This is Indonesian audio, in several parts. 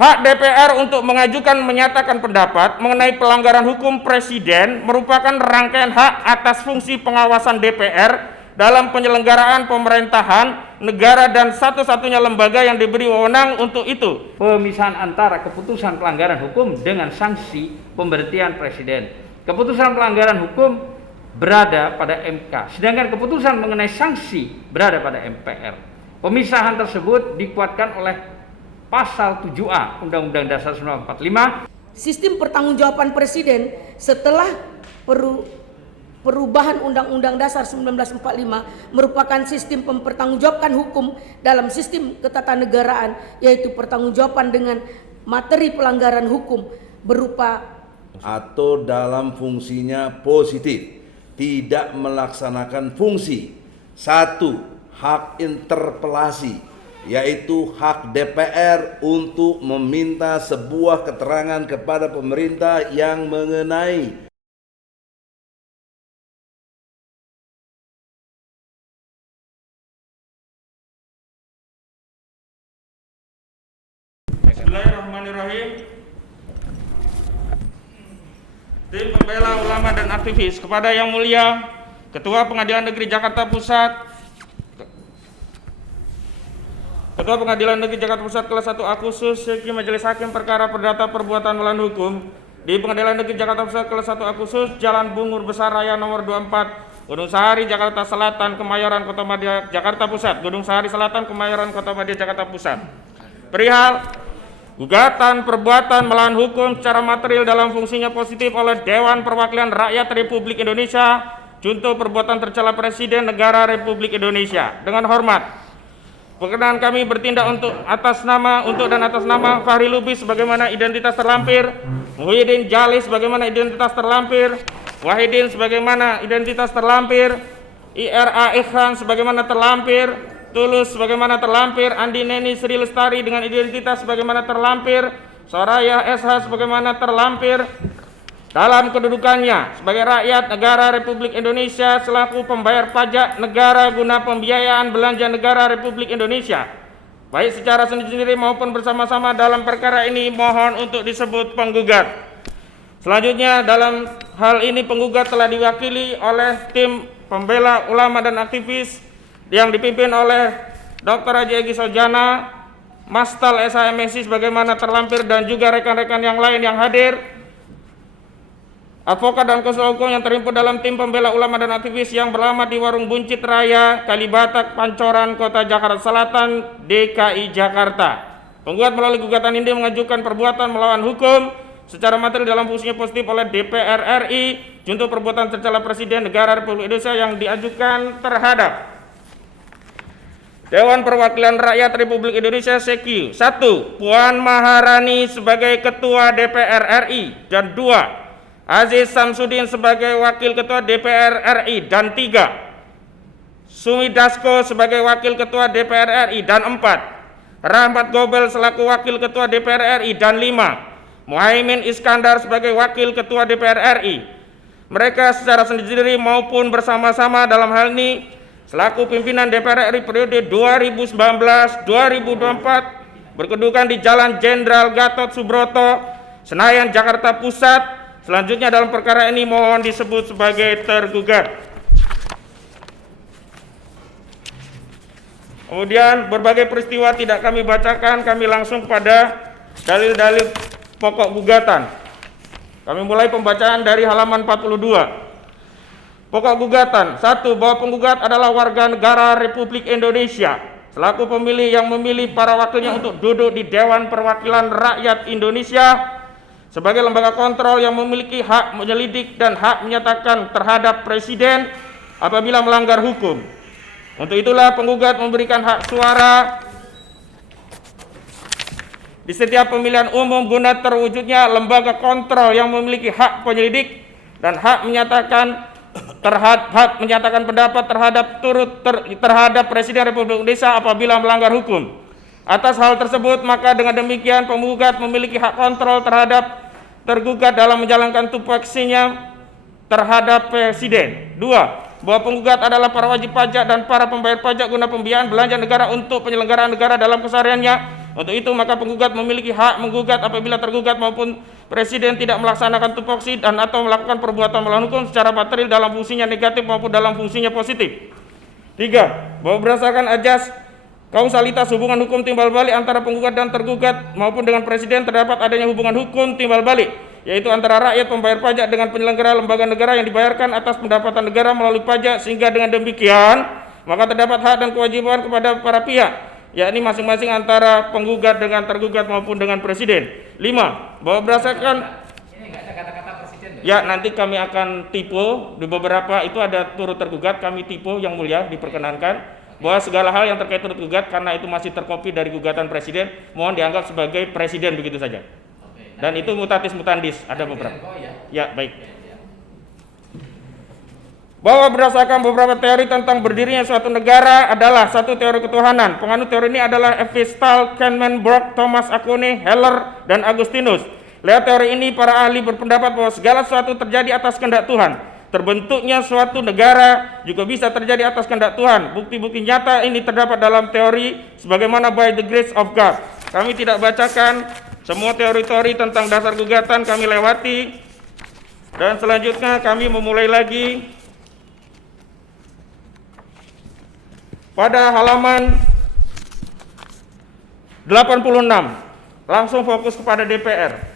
Hak DPR untuk mengajukan menyatakan pendapat mengenai pelanggaran hukum presiden merupakan rangkaian hak atas fungsi pengawasan DPR dalam penyelenggaraan pemerintahan negara dan satu-satunya lembaga yang diberi wewenang untuk itu. Pemisahan antara keputusan pelanggaran hukum dengan sanksi pemberhentian presiden. Keputusan pelanggaran hukum berada pada MK, sedangkan keputusan mengenai sanksi berada pada MPR. Pemisahan tersebut dikuatkan oleh Pasal 7A Undang-Undang Dasar 1945. Sistem pertanggungjawaban presiden setelah perubahan Undang-Undang Dasar 1945 merupakan sistem mempertanggungjawabkan hukum dalam sistem ketatanegaraan, yaitu pertanggungjawaban dengan materi pelanggaran hukum berupa atau dalam fungsinya positif, tidak melaksanakan fungsi satu, hak interpelasi, yaitu hak DPR untuk meminta sebuah keterangan kepada pemerintah yang mengenai Bismillahirrahmanirrahim. Tim pembela ulama dan aktivis, kepada Yang Mulia Ketua Pengadilan Negeri Jakarta Pusat, Ketua Pengadilan Negeri Jakarta Pusat kelas 1A khusus Seki Majelis Hakim Perkara Perdata Perbuatan Melawan Hukum di Pengadilan Negeri Jakarta Pusat kelas 1A khusus Jalan Bungur Besar Raya nomor 24, Gunung Sahari, Jakarta Selatan, Kemayoran, Kota Madia, Jakarta Pusat, Gunung Sahari Selatan, Kemayoran, Kota Madia, Jakarta Pusat. Perihal gugatan perbuatan melawan hukum secara material dalam fungsinya positif oleh Dewan Perwakilan Rakyat Republik Indonesia junto perbuatan tercela Presiden Negara Republik Indonesia. Dengan hormat, perkenan kami bertindak untuk atas nama Fahri Lubis sebagaimana identitas terlampir, Muhyiddin Jali sebagaimana identitas terlampir, Wahidin sebagaimana identitas terlampir, IRA Ikhwan sebagaimana terlampir, Tulus sebagaimana terlampir, Andi Neni Sri Lestari dengan identitas sebagaimana terlampir, Soraya SH sebagaimana terlampir dalam kedudukannya sebagai rakyat negara Republik Indonesia selaku pembayar pajak negara guna pembiayaan belanja negara Republik Indonesia, baik secara sendiri-sendiri maupun bersama-sama dalam perkara ini, mohon untuk disebut penggugat. Selanjutnya, dalam hal ini penggugat telah diwakili oleh tim pembela ulama dan aktivis yang dipimpin oleh Dr. Haji Egy Sojana, Mastal SHMSI sebagaimana terlampir, dan juga rekan-rekan yang lain yang hadir, advokat dan konsul hukum yang terhimpun dalam tim pembela ulama dan aktivis yang beralamat di Warung Buncit Raya, Kalibata, Pancoran, Kota Jakarta Selatan, DKI Jakarta. Penggugat melalui gugatan ini mengajukan perbuatan melawan hukum secara material dalam fungsinya positif oleh DPR RI junto perbuatan tercela Presiden Negara Republik Indonesia yang diajukan terhadap Dewan Perwakilan Rakyat Republik Indonesia Seki. 1. Puan Maharani sebagai Ketua DPR RI, dan 2. Aziz Samsudin sebagai Wakil Ketua DPR RI, dan 3. Sumi Dasko sebagai Wakil Ketua DPR RI, dan 4. Rahmat Gobel selaku Wakil Ketua DPR RI, dan 5. Muhaimin Iskandar sebagai Wakil Ketua DPR RI. Mereka secara sendiri maupun bersama-sama dalam hal ini selaku pimpinan DPR RI periode 2019-2024 berkedudukan di Jalan Jenderal Gatot Subroto, Senayan, Jakarta Pusat. Selanjutnya dalam perkara ini mohon disebut sebagai tergugat. Kemudian berbagai peristiwa tidak kami bacakan, kami langsung pada dalil-dalil pokok gugatan. Kami mulai pembacaan dari halaman 42. Pokok gugatan. 1. Bahwa penggugat adalah warga negara Republik Indonesia selaku pemilih yang memilih para wakilnya untuk duduk di Dewan Perwakilan Rakyat Indonesia sebagai lembaga kontrol yang memiliki hak menyelidik dan hak menyatakan terhadap Presiden apabila melanggar hukum. Untuk itulah penggugat memberikan hak suara di setiap pemilihan umum guna terwujudnya lembaga kontrol yang memiliki hak penyelidik dan hak menyatakan pendapat terhadap Presiden Republik Indonesia apabila melanggar hukum. Atas hal tersebut, maka dengan demikian penggugat memiliki hak kontrol terhadap tergugat dalam menjalankan tupoksinya terhadap Presiden. 2. Bahwa penggugat adalah para wajib pajak dan para pembayar pajak guna pembiayaan belanja negara untuk penyelenggaraan negara dalam kesehariannya Untuk itu maka penggugat memiliki hak menggugat apabila tergugat maupun presiden tidak melaksanakan tupoksi dan atau melakukan perbuatan melawan hukum secara material dalam fungsinya negatif maupun dalam fungsinya positif. 3. Bahwa berdasarkan ajas kausalitas hubungan hukum timbal balik antara penggugat dan tergugat maupun dengan presiden terdapat adanya hubungan hukum timbal balik, yaitu antara rakyat pembayar pajak dengan penyelenggara lembaga negara yang dibayarkan atas pendapatan negara melalui pajak, sehingga dengan demikian maka terdapat hak dan kewajiban kepada para pihak, yakni masing-masing antara penggugat dengan tergugat maupun dengan presiden. 5. Bahwa berdasarkan Ini nggak ada kata-kata presiden. ya nanti kami akan tipe di beberapa itu ada turut tergugat, kami tipe yang mulia diperkenankan bahwa segala hal yang terkait turut tergugat karena itu masih terkopi dari gugatan presiden mohon dianggap sebagai presiden begitu saja. Dan itu mutatis mutandis ada beberapa. Ya baik. Bahwa berdasarkan beberapa teori tentang berdirinya suatu negara adalah satu teori ketuhanan. Penganut teori ini adalah Evistal, Kahneman, Brock, Thomas Akone, Heller, dan Agustinus. Lewat teori ini para ahli berpendapat bahwa segala sesuatu terjadi atas kehendak Tuhan. Terbentuknya suatu negara juga bisa terjadi atas kehendak Tuhan. Bukti-bukti nyata ini terdapat dalam teori sebagaimana by the grace of God. Kami tidak bacakan semua teori-teori tentang dasar gugatan, kami lewati. Dan selanjutnya kami memulai lagi pada halaman 86, langsung fokus kepada DPR.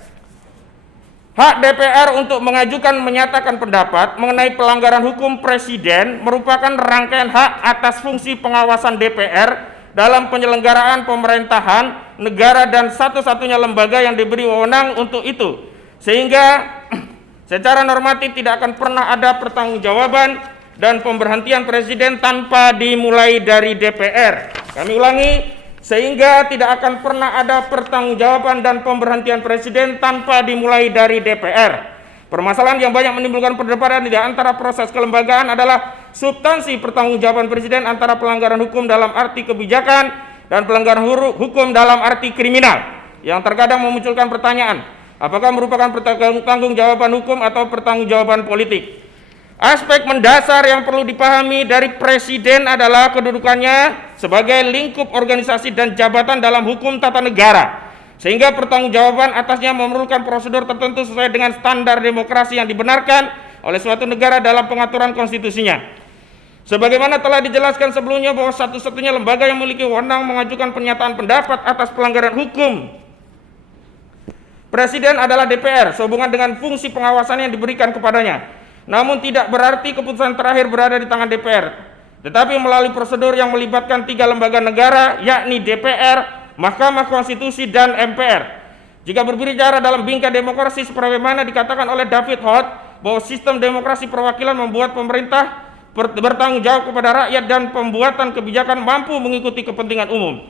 Hak DPR untuk mengajukan menyatakan pendapat mengenai pelanggaran hukum presiden merupakan rangkaian hak atas fungsi pengawasan DPR dalam penyelenggaraan pemerintahan negara dan satu-satunya lembaga yang diberi wewenang untuk itu. Sehingga secara normatif tidak akan pernah ada pertanggungjawaban dan pemberhentian presiden tanpa dimulai dari DPR. Kami ulangi, sehingga tidak akan pernah ada pertanggungjawaban dan pemberhentian presiden tanpa dimulai dari DPR. Permasalahan yang banyak menimbulkan perdebatan di antara proses kelembagaan adalah substansi pertanggungjawaban presiden antara pelanggaran hukum dalam arti kebijakan dan pelanggaran hukum dalam arti kriminal, yang terkadang memunculkan pertanyaan, apakah merupakan pertanggungjawaban hukum atau pertanggungjawaban politik. Aspek mendasar yang perlu dipahami dari presiden adalah kedudukannya sebagai lingkup organisasi dan jabatan dalam hukum tata negara, sehingga pertanggungjawaban atasnya memerlukan prosedur tertentu sesuai dengan standar demokrasi yang dibenarkan oleh suatu negara dalam pengaturan konstitusinya. Sebagaimana telah dijelaskan sebelumnya bahwa satu-satunya lembaga yang memiliki wewenang mengajukan pernyataan pendapat atas pelanggaran hukum presiden adalah DPR sehubungan dengan fungsi pengawasan yang diberikan kepadanya. Namun tidak berarti keputusan terakhir berada di tangan DPR, tetapi melalui prosedur yang melibatkan 3 lembaga negara, yakni DPR, Mahkamah Konstitusi, dan MPR. Jika berbicara dalam bingkai demokrasi sebagaimana dikatakan oleh David Holt bahwa sistem demokrasi perwakilan membuat pemerintah bertanggung jawab kepada rakyat dan pembuatan kebijakan mampu mengikuti kepentingan umum.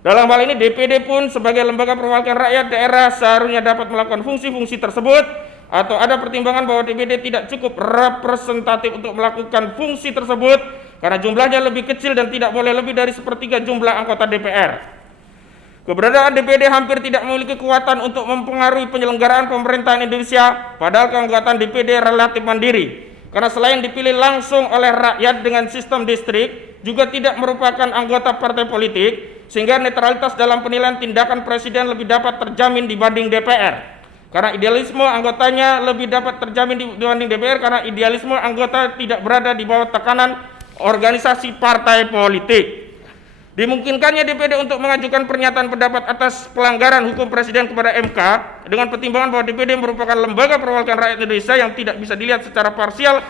Dalam hal ini DPD pun sebagai lembaga perwakilan rakyat daerah seharusnya dapat melakukan fungsi-fungsi tersebut, atau ada pertimbangan bahwa DPD tidak cukup representatif untuk melakukan fungsi tersebut karena jumlahnya lebih kecil dan tidak boleh lebih dari sepertiga jumlah anggota DPR. Keberadaan DPD hampir tidak memiliki kekuatan untuk mempengaruhi penyelenggaraan pemerintahan Indonesia, padahal keanggotaan DPD relatif mandiri. Karena selain dipilih langsung oleh rakyat dengan sistem distrik, juga tidak merupakan anggota partai politik, sehingga netralitas dalam penilaian tindakan presiden lebih dapat terjamin dibanding DPR. Karena idealisme anggotanya lebih dapat terjamin dibanding DPR karena idealisme anggota tidak berada di bawah tekanan organisasi partai politik. Dimungkinkannya DPD untuk mengajukan pernyataan pendapat atas pelanggaran hukum presiden kepada MK dengan pertimbangan bahwa DPD merupakan lembaga perwakilan rakyat Indonesia yang tidak bisa dilihat secara parsial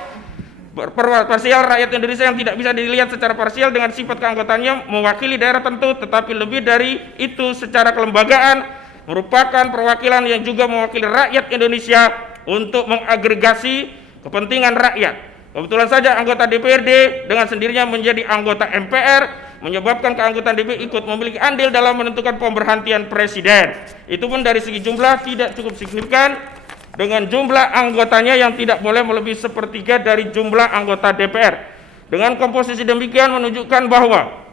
rakyat Indonesia yang tidak bisa dilihat secara parsial dengan sifat keanggotaannya mewakili daerah tentu, tetapi lebih dari itu secara kelembagaan merupakan perwakilan yang juga mewakili rakyat Indonesia untuk mengagregasi kepentingan rakyat. Kebetulan saja anggota DPRD dengan sendirinya menjadi anggota MPR, menyebabkan keanggotaan DPR ikut memiliki andil dalam menentukan pemberhentian presiden. Itu pun dari segi jumlah tidak cukup signifikan dengan jumlah anggotanya yang tidak boleh melebihi sepertiga dari jumlah anggota DPR. Dengan komposisi demikian menunjukkan bahwa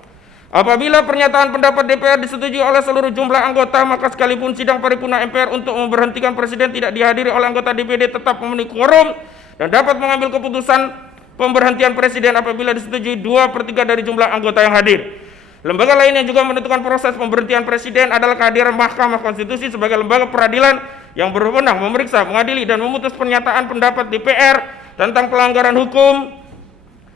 apabila pernyataan pendapat DPR disetujui oleh seluruh jumlah anggota, maka sekalipun sidang paripurna MPR untuk memberhentikan presiden tidak dihadiri oleh anggota DPD tetap memenuhi quorum dan dapat mengambil keputusan pemberhentian presiden apabila disetujui 2/3 dari jumlah anggota yang hadir. Lembaga lain yang juga menentukan proses pemberhentian presiden adalah kehadiran Mahkamah Konstitusi sebagai lembaga peradilan yang berwenang memeriksa, mengadili, dan memutus pernyataan pendapat DPR tentang pelanggaran hukum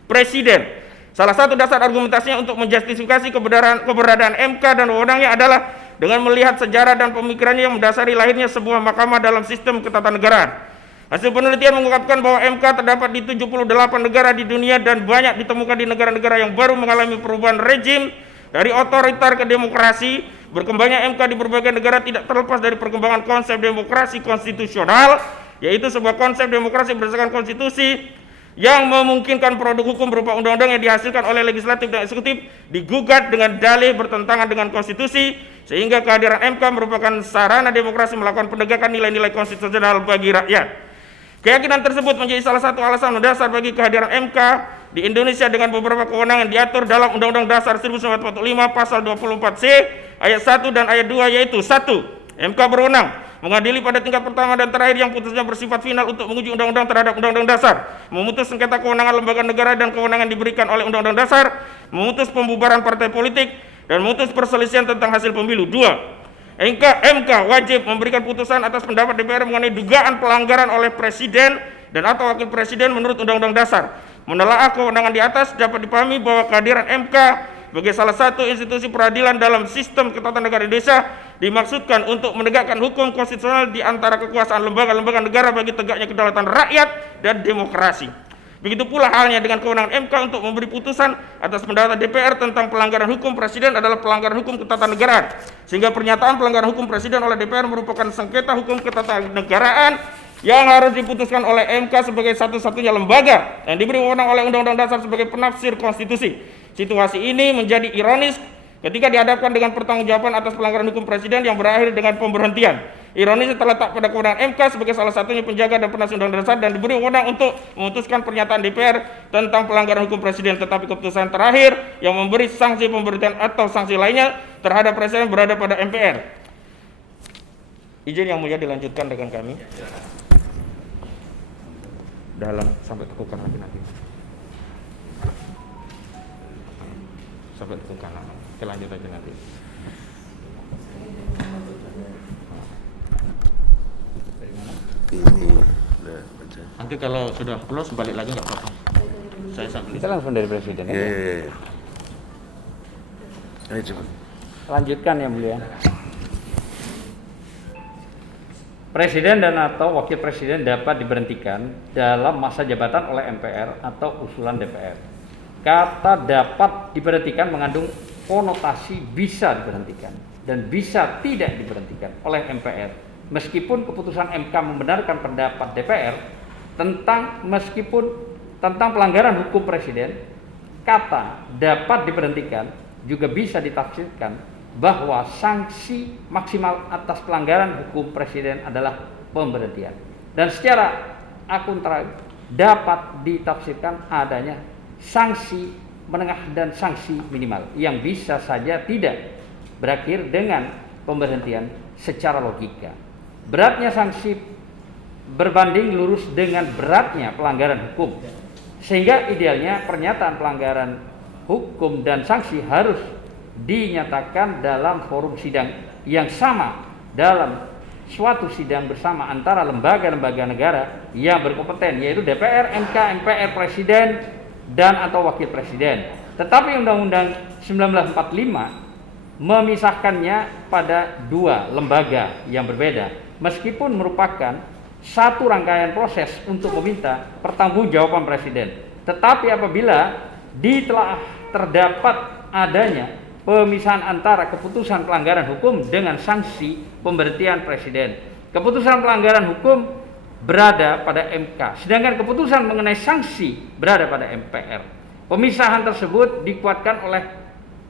presiden. Salah satu dasar argumentasinya untuk menjustifikasi keberadaan MK dan wewenangnya adalah dengan melihat sejarah dan pemikirannya yang mendasari lahirnya sebuah mahkamah dalam sistem ketatanegaraan. Hasil penelitian mengungkapkan bahwa MK terdapat di 78 negara di dunia dan banyak ditemukan di negara-negara yang baru mengalami perubahan rejim dari otoriter ke demokrasi. Berkembangnya MK di berbagai negara tidak terlepas dari perkembangan konsep demokrasi konstitusional, yaitu sebuah konsep demokrasi berdasarkan konstitusi yang memungkinkan produk hukum berupa undang-undang yang dihasilkan oleh legislatif dan eksekutif digugat dengan dalih bertentangan dengan konstitusi, sehingga kehadiran MK merupakan sarana demokrasi melakukan penegakan nilai-nilai konstitusional bagi rakyat. Keyakinan tersebut menjadi salah satu alasan mendasar bagi kehadiran MK di Indonesia dengan beberapa kewenangan diatur dalam Undang-Undang Dasar 1945 Pasal 24C ayat 1 dan ayat 2, yaitu 1. MK berwenang mengadili pada tingkat pertama dan terakhir yang putusnya bersifat final untuk menguji undang-undang terhadap undang-undang dasar, memutus sengketa kewenangan lembaga negara dan kewenangan diberikan oleh undang-undang dasar, memutus pembubaran partai politik, dan memutus perselisihan tentang hasil pemilu. 2. MK wajib memberikan putusan atas pendapat DPR mengenai dugaan pelanggaran oleh presiden dan atau wakil presiden menurut undang-undang dasar. Menelaah kewenangan di atas, dapat dipahami bahwa kehadiran MK sebagai salah satu institusi peradilan dalam sistem ketatanegaraan Indonesia dimaksudkan untuk menegakkan hukum konstitusional di antara kekuasaan lembaga-lembaga negara bagi tegaknya kedaulatan rakyat dan demokrasi. Begitu pula halnya dengan kewenangan MK untuk memberi putusan atas pendapat DPR tentang pelanggaran hukum presiden adalah pelanggaran hukum ketatanegaraan, sehingga pernyataan pelanggaran hukum presiden oleh DPR merupakan sengketa hukum ketatanegaraan yang harus diputuskan oleh MK sebagai satu-satunya lembaga yang diberi wewenang oleh Undang-Undang Dasar sebagai penafsir konstitusi. Situasi ini menjadi ironis ketika dihadapkan dengan pertanggungjawaban atas pelanggaran hukum presiden yang berakhir dengan pemberhentian. Ironisnya terletak pada kewenangan MK sebagai salah satunya penjaga dan penafsir Undang-Undang Dasar dan diberi wewenang untuk memutuskan pernyataan DPR tentang pelanggaran hukum presiden, tetapi keputusan terakhir yang memberi sanksi pemberhentian atau sanksi lainnya terhadap presiden berada pada MPR. Izin yang mulia dilanjutkan dengan kami dalam sampai tekukan lagi nanti. Sampai tekukan. Oke, lanjut aja nanti. Ini udah baca. Nanti kalau sudah close balik lagi nggak apa-apa. Saya sambil. Kita langsung dari presiden. Iya. Ayo cepat. Lanjutkan yang mulia. Presiden dan atau wakil presiden dapat diberhentikan dalam masa jabatan oleh MPR atau usulan DPR. Kata dapat diberhentikan mengandung konotasi bisa diberhentikan dan bisa tidak diberhentikan oleh MPR. Meskipun keputusan MK membenarkan pendapat DPR tentang pelanggaran hukum presiden, kata dapat diberhentikan juga bisa ditafsirkan bahwa sanksi maksimal atas pelanggaran hukum presiden adalah pemberhentian. Dan secara akuntabel dapat ditafsirkan adanya sanksi menengah dan sanksi minimal yang bisa saja tidak berakhir dengan pemberhentian secara logika. Beratnya sanksi berbanding lurus dengan beratnya pelanggaran hukum, sehingga idealnya pernyataan pelanggaran hukum dan sanksi harus dinyatakan dalam forum sidang yang sama dalam suatu sidang bersama antara lembaga-lembaga negara yang berkompeten, yaitu DPR, MK, MPR, Presiden, dan atau Wakil Presiden. Tetapi Undang-Undang 1945 memisahkannya pada dua lembaga yang berbeda, meskipun merupakan satu rangkaian proses untuk meminta pertanggungjawaban Presiden. Tetapi apabila ditelaah terdapat adanya pemisahan antara keputusan pelanggaran hukum dengan sanksi pemberhentian presiden, keputusan pelanggaran hukum berada pada MK, sedangkan keputusan mengenai sanksi berada pada MPR. Pemisahan tersebut dikuatkan oleh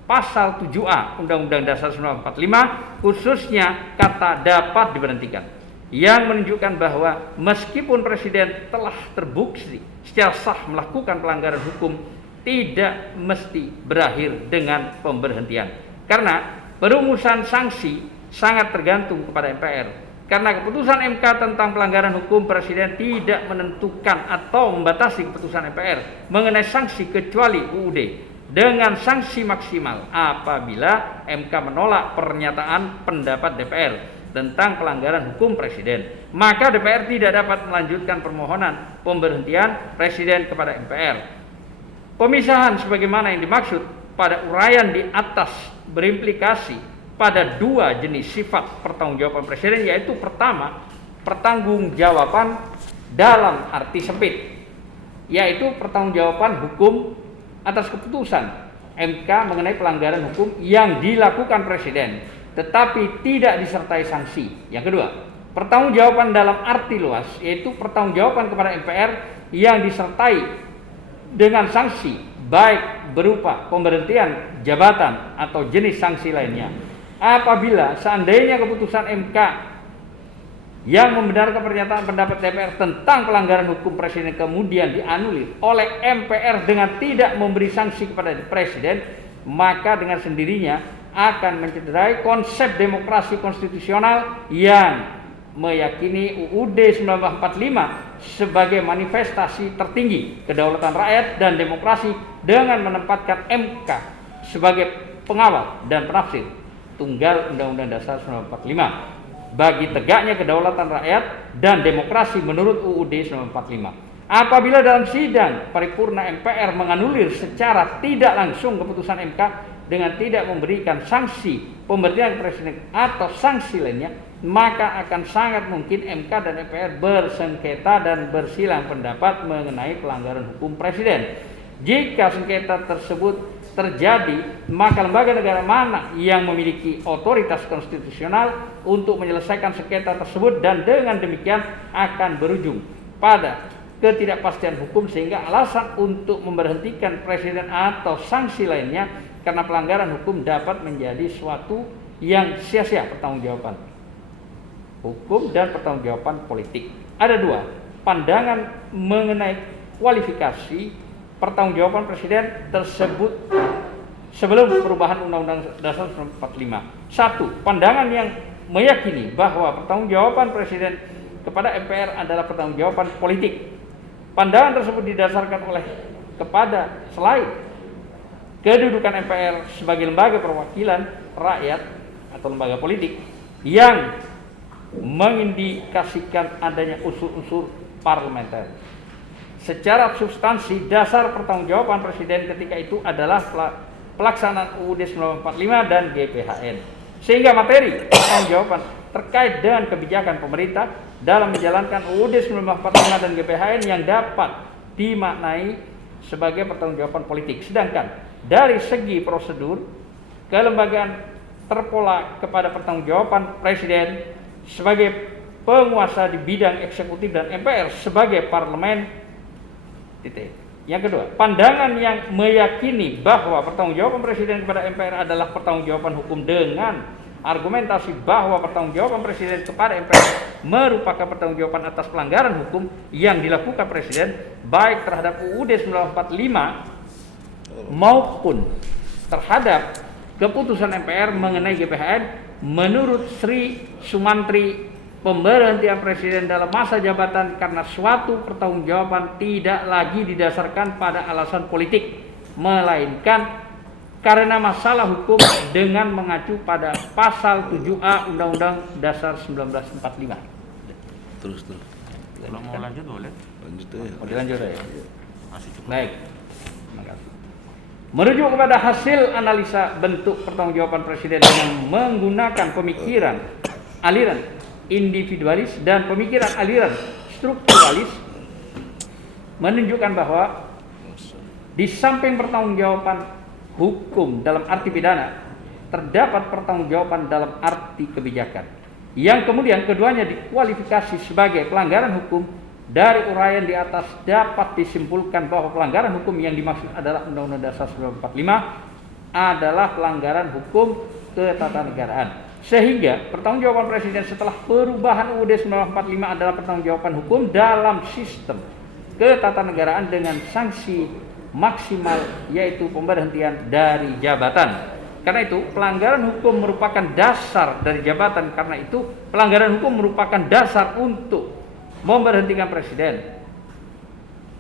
pasal 7A Undang-Undang Dasar 1945, khususnya kata dapat diberhentikan, yang menunjukkan bahwa meskipun presiden telah terbukti secara sah melakukan pelanggaran hukum, tidak mesti berakhir dengan pemberhentian, karena perumusan sanksi sangat tergantung kepada MPR. Karena keputusan MK tentang pelanggaran hukum presiden tidak menentukan atau membatasi keputusan MPR mengenai sanksi kecuali UUD. dengan sanksi maksimal apabila MK menolak pernyataan pendapat DPR tentang pelanggaran hukum Presiden. Maka DPR tidak dapat melanjutkan permohonan pemberhentian Presiden kepada MPR. Pemisahan sebagaimana yang dimaksud pada uraian di atas berimplikasi pada dua jenis sifat pertanggungjawaban Presiden, yaitu pertama, pertanggungjawaban dalam arti sempit, yaitu pertanggungjawaban hukum atas keputusan MK mengenai pelanggaran hukum yang dilakukan Presiden tetapi tidak disertai sanksi. Yang kedua, pertanggungjawaban dalam arti luas, yaitu pertanggungjawaban kepada MPR yang disertai dengan sanksi baik berupa pemberhentian jabatan atau jenis sanksi lainnya. Apabila seandainya keputusan MK yang membenarkan pernyataan pendapat DPR tentang pelanggaran hukum Presiden kemudian dianulir oleh MPR dengan tidak memberi sanksi kepada Presiden, maka dengan sendirinya akan mencederai konsep demokrasi konstitusional yang meyakini UUD 1945 sebagai manifestasi tertinggi kedaulatan rakyat dan demokrasi dengan menempatkan MK sebagai pengawal dan penafsir tunggal Undang-Undang Dasar 1945 bagi tegaknya kedaulatan rakyat dan demokrasi menurut UUD 1945. Apabila dalam sidang paripurna MPR menganulir secara tidak langsung keputusan MK dengan tidak memberikan sanksi pemberhentian Presiden atau sanksi lainnya, maka akan sangat mungkin MK dan MPR bersengketa dan bersilang pendapat mengenai pelanggaran hukum Presiden. Jika sengketa tersebut terjadi, maka lembaga negara mana yang memiliki otoritas konstitusional untuk menyelesaikan sengketa tersebut, dan dengan demikian akan berujung pada ketidakpastian hukum sehingga alasan untuk memberhentikan Presiden atau sanksi lainnya karena pelanggaran hukum dapat menjadi suatu yang sia-sia pertanggungjawaban hukum dan pertanggungjawaban politik. Ada dua pandangan mengenai kualifikasi pertanggungjawaban Presiden tersebut sebelum perubahan Undang-Undang Dasar 1945. Satu, pandangan yang meyakini bahwa pertanggungjawaban Presiden kepada MPR adalah pertanggungjawaban politik. Pandangan tersebut didasarkan oleh kepada selain kedudukan MPR sebagai lembaga perwakilan rakyat atau lembaga politik yang mengindikasikan adanya unsur-unsur parlementer. Secara substansi, dasar pertanggungjawaban Presiden ketika itu adalah pelaksanaan UUD 1945 dan GPHN. Sehingga materi pertanggungjawaban terkait dengan kebijakan pemerintah dalam menjalankan UUD 1945 dan GPHN yang dapat dimaknai sebagai pertanggungjawaban politik. Sedangkan dari segi prosedur, kelembagaan terpola kepada pertanggungjawaban Presiden sebagai penguasa di bidang eksekutif dan MPR sebagai parlemen. Yang kedua, pandangan yang meyakini bahwa pertanggungjawaban Presiden kepada MPR adalah pertanggungjawaban hukum dengan argumentasi bahwa pertanggungjawaban Presiden kepada MPR merupakan pertanggungjawaban atas pelanggaran hukum yang dilakukan Presiden baik terhadap UUD 1945 maupun terhadap keputusan MPR mengenai GPHN. Menurut Sri Sumantri, pemberhentian Presiden dalam masa jabatan karena suatu pertanggungjawaban tidak lagi didasarkan pada alasan politik, melainkan karena masalah hukum dengan mengacu pada pasal 7A Undang-Undang Dasar 1945. Terus. Kalau mau lanjut boleh. Lanjut ya. Mau dilanjut ya? Masih cukup. Baik. Terima kasih. Merujuk kepada hasil analisa bentuk pertanggungjawaban Presiden dengan menggunakan pemikiran aliran individualis dan pemikiran aliran strukturalis, menunjukkan bahwa di samping pertanggungjawaban hukum dalam arti pidana, terdapat pertanggungjawaban dalam arti kebijakan, yang kemudian keduanya dikualifikasi sebagai pelanggaran hukum. Dari uraian di atas dapat disimpulkan bahwa pelanggaran hukum yang dimaksud adalah Undang-Undang Dasar 1945 adalah pelanggaran hukum ketatanegaraan. Sehingga pertanggungjawaban Presiden setelah perubahan UUD 1945 adalah pertanggungjawaban hukum dalam sistem ketatanegaraan dengan sanksi maksimal, yaitu pemberhentian dari jabatan. Karena itu pelanggaran hukum merupakan dasar dari jabatan. Karena itu pelanggaran hukum merupakan dasar untuk memberhentikan Presiden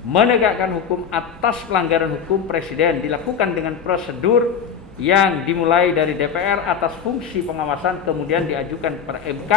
menegakkan hukum atas pelanggaran hukum presiden dilakukan dengan prosedur yang dimulai dari DPR atas fungsi pengawasan kemudian diajukan kepada MK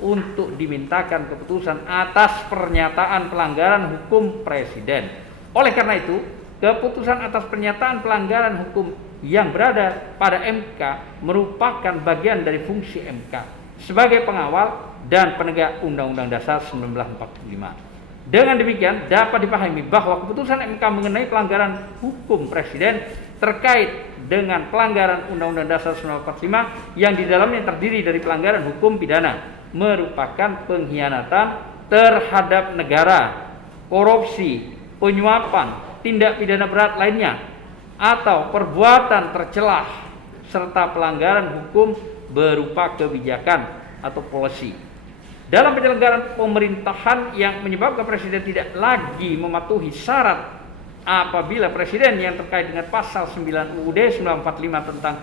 untuk dimintakan keputusan atas pernyataan pelanggaran hukum presiden. Oleh karena itu, keputusan atas pernyataan pelanggaran hukum yang berada pada MK merupakan bagian dari fungsi MK sebagai pengawal dan penegak Undang-Undang Dasar 1945. Dengan demikian dapat dipahami bahwa keputusan MK mengenai pelanggaran hukum presiden terkait dengan pelanggaran Undang-Undang Dasar 1945 yang di dalamnya terdiri dari pelanggaran hukum pidana merupakan pengkhianatan terhadap negara, korupsi, penyuapan, tindak pidana berat lainnya atau perbuatan tercelah serta pelanggaran hukum berupa kebijakan atau policy dalam penyelenggaraan pemerintahan yang menyebabkan presiden tidak lagi mematuhi syarat apabila presiden yang terkait dengan pasal 9 UUD 1945 tentang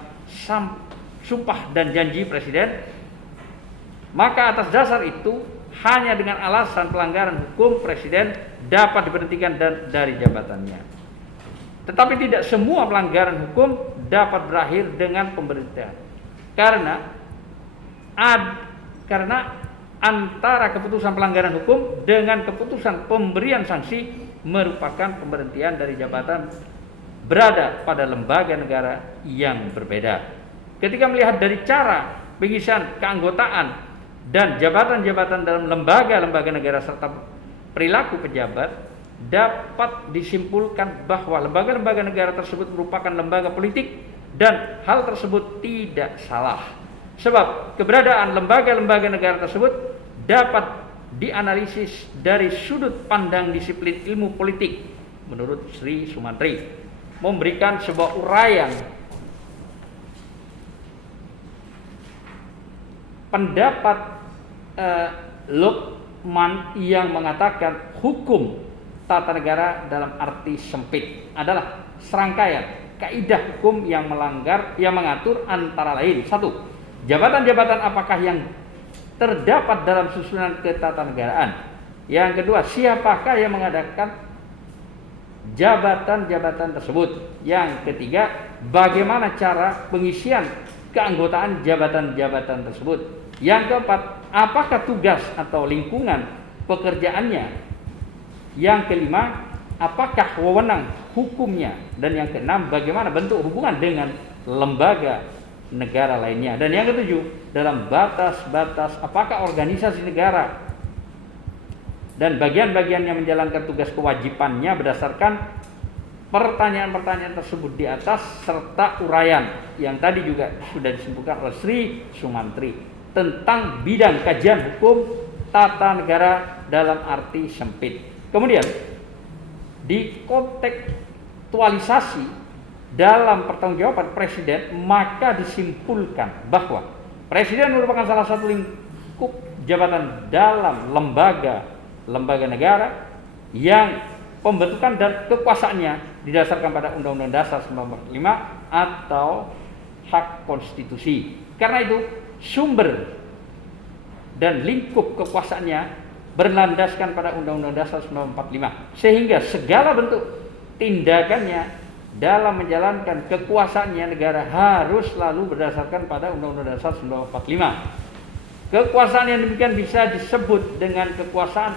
sumpah dan janji presiden, maka atas dasar itu hanya dengan alasan pelanggaran hukum presiden dapat diberhentikan dari jabatannya. Tetapi tidak semua pelanggaran hukum dapat berakhir dengan pemberhentian. Karena antara keputusan pelanggaran hukum dengan keputusan pemberian sanksi merupakan pemberhentian dari jabatan berada pada lembaga negara yang berbeda. Ketika melihat dari cara pengisian keanggotaan dan jabatan-jabatan dalam lembaga-lembaga negara serta perilaku pejabat, dapat disimpulkan bahwa lembaga-lembaga negara tersebut merupakan lembaga politik dan hal tersebut tidak salah. Sebab keberadaan lembaga-lembaga negara tersebut dapat dianalisis dari sudut pandang disiplin ilmu politik menurut Sri Sumantri, memberikan sebuah uraian pendapat Luqman yang mengatakan hukum tata negara dalam arti sempit adalah serangkaian kaidah hukum yang mengatur antara lain: 1. Jabatan-jabatan apakah yang terdapat dalam susunan ketatanegaraan. Yang kedua, siapakah yang mengadakan jabatan-jabatan tersebut. Yang ketiga, bagaimana cara pengisian keanggotaan jabatan-jabatan tersebut. Yang keempat, apakah tugas atau lingkungan pekerjaannya. Yang kelima, apakah wewenang hukumnya. Dan yang keenam, bagaimana bentuk hubungan dengan lembaga negara lainnya. Dan yang ketujuh, dalam batas-batas apakah organisasi negara dan bagian-bagian yang menjalankan tugas kewajibannya berdasarkan pertanyaan-pertanyaan tersebut di atas serta uraian yang tadi juga sudah disebutkan oleh Sri Sumantri tentang bidang kajian hukum tata negara dalam arti sempit. Kemudian dikontekstualisasi dalam pertanggungjawaban presiden, maka disimpulkan bahwa presiden merupakan salah satu lingkup jabatan dalam lembaga negara yang pembentukan dan kekuasaannya didasarkan pada Undang-Undang Dasar 1945 atau hak konstitusi. Karena itu sumber dan lingkup kekuasaannya berlandaskan pada Undang-Undang Dasar 1945, sehingga segala bentuk tindakannya dalam menjalankan kekuasaannya negara harus selalu berdasarkan pada Undang-Undang Dasar 1945. Kekuasaan yang demikian bisa disebut dengan kekuasaan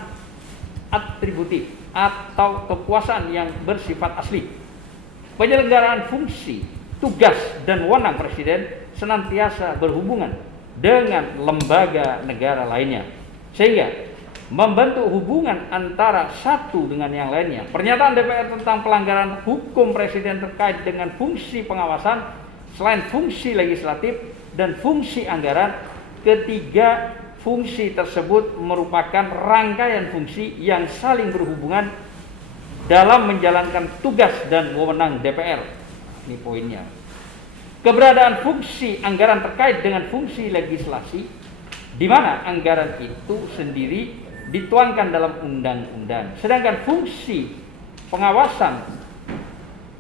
atributif atau kekuasaan yang bersifat asli. Penyelenggaraan fungsi, tugas, dan wewenang presiden senantiasa berhubungan dengan lembaga negara lainnya, sehingga membentuk hubungan antara satu dengan yang lainnya. Pernyataan DPR tentang pelanggaran hukum presiden terkait dengan fungsi pengawasan selain fungsi legislatif dan fungsi anggaran, ketiga fungsi tersebut merupakan rangkaian fungsi yang saling berhubungan dalam menjalankan tugas dan wewenang DPR. Ini poinnya. Keberadaan fungsi anggaran terkait dengan fungsi legislasi, di mana anggaran itu sendiri dituangkan dalam undang-undang. Sedangkan fungsi pengawasan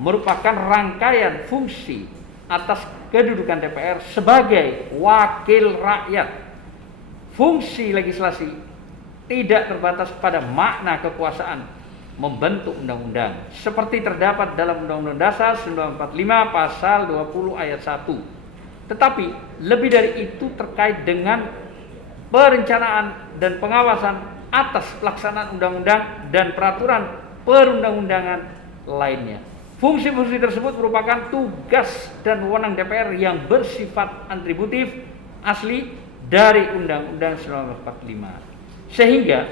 merupakan rangkaian fungsi atas kedudukan DPR sebagai wakil rakyat. Fungsi legislasi tidak terbatas pada makna kekuasaan, membentuk undang-undang seperti terdapat dalam Undang-Undang Dasar 1945 pasal 20 ayat 1. Tetapi lebih dari itu terkait dengan perencanaan dan pengawasan atas pelaksanaan undang-undang dan peraturan perundang-undangan lainnya. Fungsi-fungsi tersebut merupakan tugas dan wewenang DPR yang bersifat atributif asli dari Undang-Undang 1945. Sehingga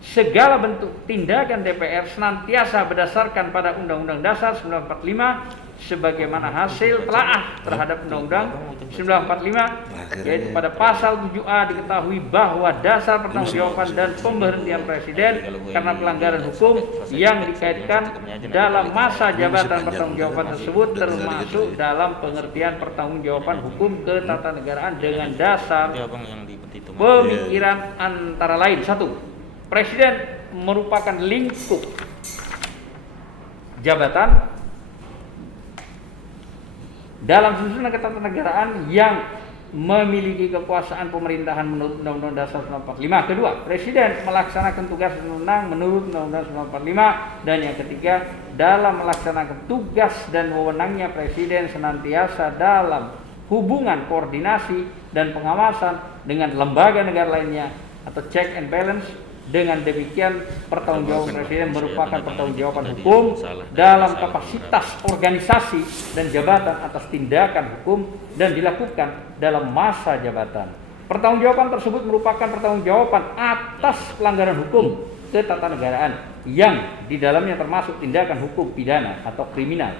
segala bentuk tindakan DPR senantiasa berdasarkan pada Undang-Undang Dasar 1945 sebagaimana hasil telaah terhadap Undang-Undang 1945, yaitu pada pasal 7A diketahui bahwa dasar pertanggungjawaban dan pemberhentian presiden karena pelanggaran hukum yang dikaitkan dalam masa jabatan pertanggungjawaban tersebut termasuk dalam pengertian pertanggungjawaban hukum ketatanegaraan dengan dasar pemikiran antara lain. 1. Presiden merupakan lingkup jabatan dalam susunan ketatanegaraan yang memiliki kekuasaan pemerintahan menurut Undang-Undang Dasar 1945. Kedua, Presiden melaksanakan tugas dan wewenang menurut Undang-Undang 1945. Dan yang ketiga, dalam melaksanakan tugas dan wewenangnya Presiden senantiasa dalam hubungan koordinasi dan pengawasan dengan lembaga negara lainnya atau check and balance. Dengan demikian pertanggungjawaban Presiden merupakan pertanggungjawaban hukum dalam kapasitas organisasi dan jabatan atas tindakan hukum dan dilakukan dalam masa jabatan. Pertanggungjawaban tersebut merupakan pertanggungjawaban atas pelanggaran hukum ketatanegaraan yang di dalamnya termasuk tindakan hukum pidana atau kriminal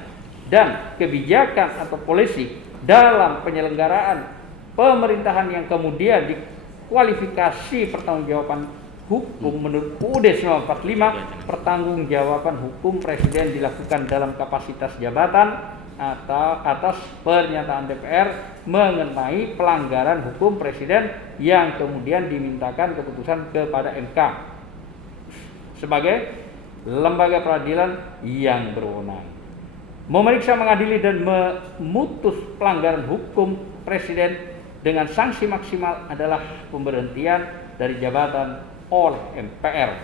dan kebijakan atau polisi dalam penyelenggaraan pemerintahan yang kemudian dikualifikasi pertanggungjawaban hukum menurut UUD 1945. Pertanggungjawaban hukum Presiden dilakukan dalam kapasitas jabatan atau atas pernyataan DPR mengenai pelanggaran hukum Presiden yang kemudian dimintakan keputusan kepada MK sebagai lembaga peradilan yang berwenang. Memeriksa, mengadili dan memutus pelanggaran hukum Presiden dengan sanksi maksimal adalah pemberhentian dari jabatan oleh MPR.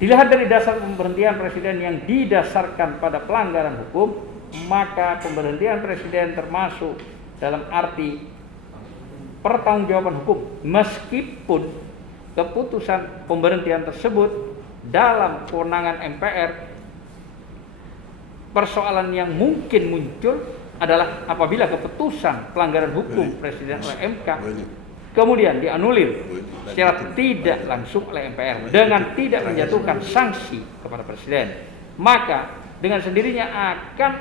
Dilihat dari dasar pemberhentian Presiden yang didasarkan pada pelanggaran hukum, maka pemberhentian Presiden termasuk dalam arti pertanggungjawaban hukum meskipun keputusan pemberhentian tersebut dalam kewenangan MPR. Persoalan yang mungkin muncul adalah apabila keputusan pelanggaran hukum Presiden oleh MK kemudian dianulir secara tidak langsung oleh MPR dengan tidak menjatuhkan sanksi kepada Presiden, maka dengan sendirinya akan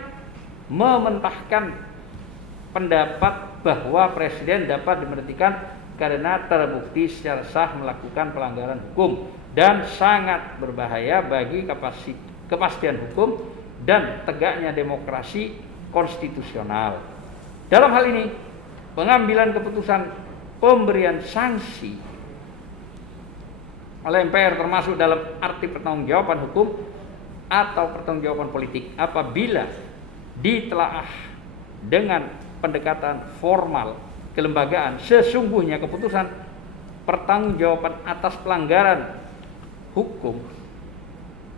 mementahkan pendapat bahwa Presiden dapat diberhentikan karena terbukti secara sah melakukan pelanggaran hukum dan sangat berbahaya bagi kepastian hukum dan tegaknya demokrasi konstitusional. Dalam hal ini, pengambilan keputusan pemberian sanksi oleh MPR termasuk dalam arti pertanggungjawaban hukum atau pertanggungjawaban politik apabila ditelaah dengan pendekatan formal kelembagaan. Sesungguhnya keputusan pertanggungjawaban atas pelanggaran hukum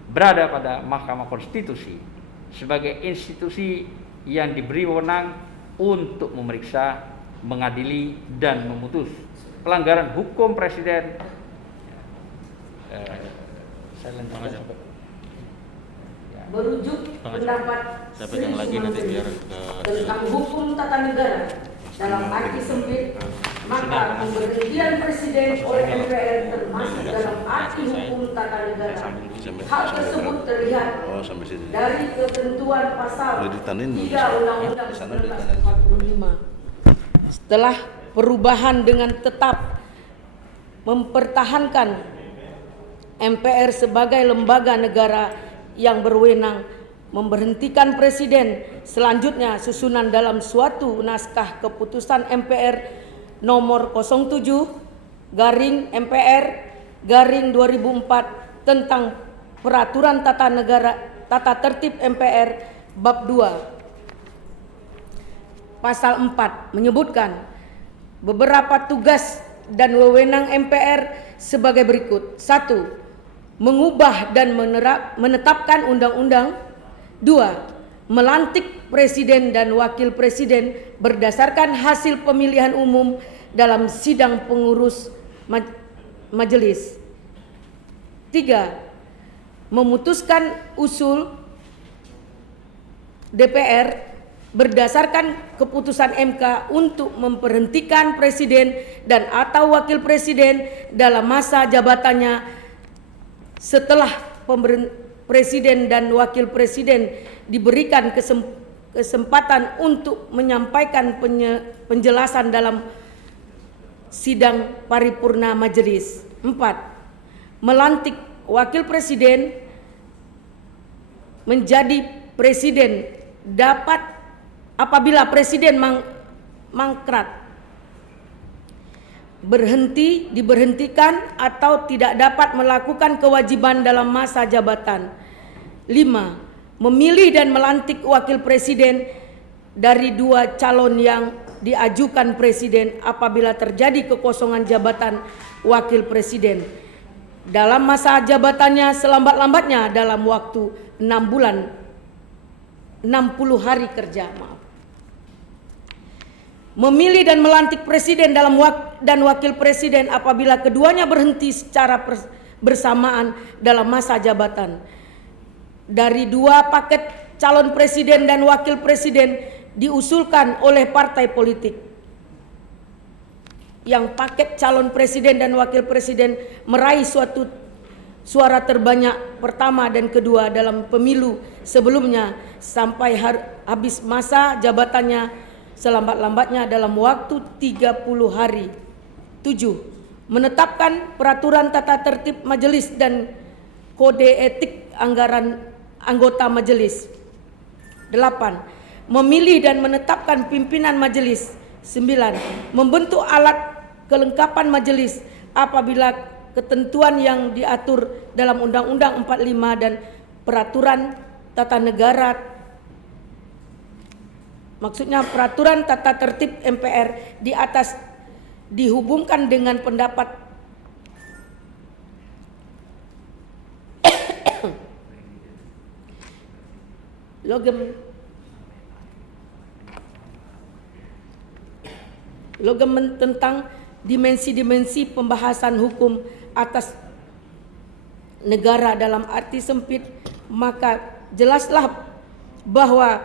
berada pada Mahkamah Konstitusi sebagai institusi yang diberi wewenang untuk memeriksa, mengadili dan memutus pelanggaran hukum Presiden. Merujuk pendapat tentang hukum tata negara dalam arti sempit, maka pemberhentian Presiden oleh MPR termasuk dalam arti hukum tata negara. Hal tersebut terlihat dari ketentuan pasal 3 Undang-Undang 1945. Setelah perubahan dengan tetap mempertahankan MPR sebagai lembaga negara yang berwenang memberhentikan Presiden, selanjutnya susunan dalam suatu naskah keputusan MPR nomor 07/MPR/2004 tentang peraturan tata tertib MPR bab 2 Pasal 4 menyebutkan beberapa tugas dan wewenang MPR sebagai berikut. 1. mengubah dan menetapkan undang-undang. 2. Melantik presiden dan wakil presiden berdasarkan hasil pemilihan umum dalam sidang pengurus majelis. 3. Memutuskan usul DPR berdasarkan keputusan MK untuk memberhentikan presiden dan atau wakil presiden dalam masa jabatannya setelah presiden dan wakil presiden diberikan kesempatan untuk menyampaikan penjelasan dalam sidang paripurna majelis. 4. Melantik wakil presiden menjadi presiden dapat apabila presiden mangkrat, diberhentikan atau tidak dapat melakukan kewajiban dalam masa jabatan. 5. Memilih dan melantik wakil presiden dari 2 calon yang diajukan presiden apabila terjadi kekosongan jabatan wakil presiden dalam masa jabatannya selambat-lambatnya dalam waktu 6 bulan 60 hari kerja. Memilih dan melantik presiden dan wakil presiden apabila keduanya berhenti secara bersamaan dalam masa jabatan. Dari 2 paket calon presiden dan wakil presiden diusulkan oleh partai politik. Yang paket calon presiden dan wakil presiden meraih suatu suara terbanyak pertama dan kedua dalam pemilu sebelumnya sampai habis masa jabatannya selambat-lambatnya dalam waktu 30 hari. 7. Menetapkan peraturan tata tertib majelis dan kode etik anggaran anggota majelis. 8. Memilih dan menetapkan pimpinan majelis. 9. Membentuk alat kelengkapan majelis apabila ketentuan yang diatur dalam Undang-Undang 45 dan peraturan tata negara, maksudnya peraturan tata tertib MPR di atas dihubungkan dengan pendapat logam tentang dimensi-dimensi pembahasan hukum atas negara dalam arti sempit, maka jelaslah bahwa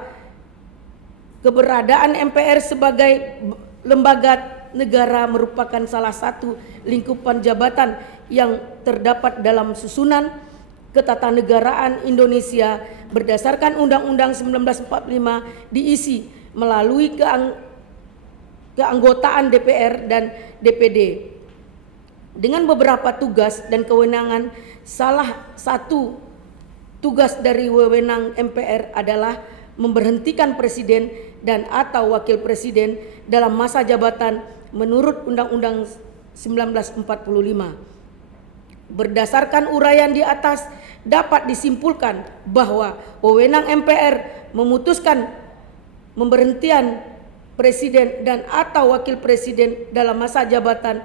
keberadaan MPR sebagai lembaga negara merupakan salah satu lingkupan jabatan yang terdapat dalam susunan ketatanegaraan Indonesia berdasarkan Undang-Undang 1945 diisi melalui keanggotaan DPR dan DPD dengan beberapa tugas dan kewenangan. Salah satu tugas dari wewenang MPR adalah memberhentikan presiden dan atau wakil presiden dalam masa jabatan menurut Undang-Undang 1945. Berdasarkan uraian di atas dapat disimpulkan bahwa wewenang MPR memutuskan pemberhentian presiden dan atau wakil presiden dalam masa jabatan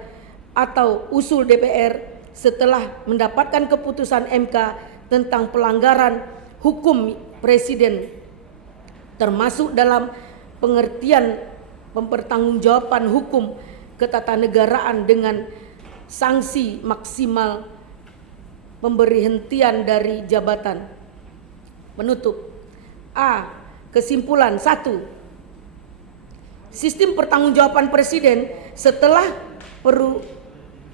atau usul DPR setelah mendapatkan keputusan MK tentang pelanggaran hukum presiden, termasuk dalam pengertian pempertanggungjawaban hukum ketatanegaraan dengan sanksi maksimal pemberhentian dari jabatan. Penutup. A. Kesimpulan. 1. Sistem pertanggungjawaban presiden setelah